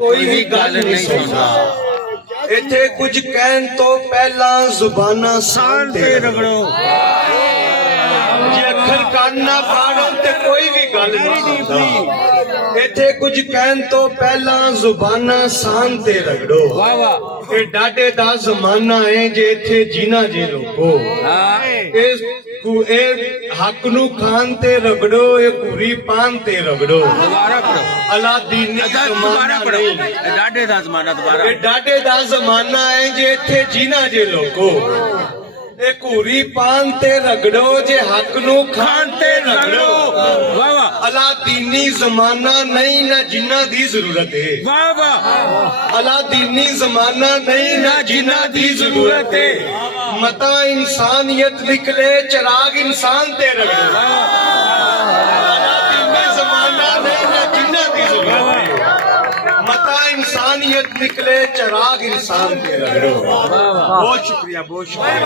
कोई भी गल नहीं सुनता। इत्थे कुछ कहन तो पहला जुबाना शान ते रगड़ो, जे अखर कान ना फाड़ो ते कोई भी गल नहीं सुनता। इत्थे कुछ कहन तो पहला जुबाना शान ते रगड़ो। ये डाटे दा जमाना है जे इत्थे जीना जे लोगो। हक नू खान ते रगड़ो, ये पूरी पान ते रगड़ो। अला दीनी जमाना नहीं, डाटे दा जमाना दोबारा ये डाटे दा जमाना है जे इत्थे जीना जे लोगो। ये घूरी पान ते रगड़ो, जे हक नू खान ते रगड़ो। वाह वाह अला दीनी जमाना नहीं ना जिन्ना दी जरूरत है। वाह वाह अला दीनी जमाना नहीं ना जिन्ना दी जरूरत है। मता इंसानियत निकले चिराग इंसान ते रगड़ो। अला दीनी जमाना नहीं ना जिन्ना दी जरूरत है। मता इंसानियत निकले चिराग इंसान ते रगड़ो। बहुत शुक्रिया, बहुत शुक्रिया।